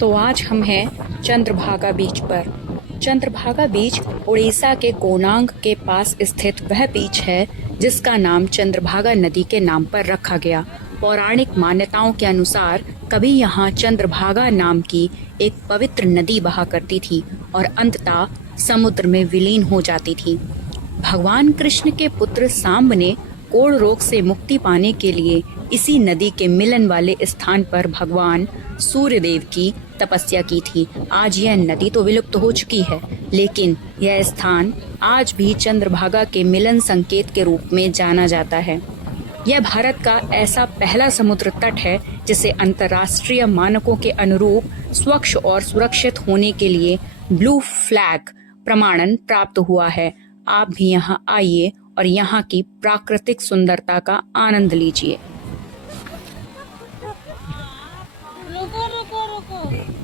तो आज हम हैं चंद्रभागा बीच पर। चंद्रभागा बीच उड़ीसा के कोणार्क के पास स्थित वह बीच है जिसका नाम चंद्रभागा नदी के नाम पर रखा गया। पौराणिक मान्यताओं के अनुसार कभी यहाँ चंद्रभागा नाम की एक पवित्र नदी बहा करती थी और अंततः समुद्र में विलीन हो जाती थी। भगवान कृष्ण के पुत्र सांब ने कोढ़ रोग से मुक्ति पाने के लिए इसी नदी के मिलन वाले स्थान पर भगवान सूर्यदेव की तपस्या की थी। आज यह नदी तो विलुप्त हो चुकी है, लेकिन यह स्थान आज भी चंद्रभागा के मिलन संकेत के रूप में जाना जाता है। यह भारत का ऐसा पहला समुद्र तट है जिसे अंतर्राष्ट्रीय मानकों के अनुरूप स्वच्छ और सुरक्षित होने के लिए ब्लू फ्लैग प्रमाणन प्राप्त हुआ है। आप भी यहाँ आइए और यहाँ की प्राकृतिक सुंदरता का आनंद लीजिए।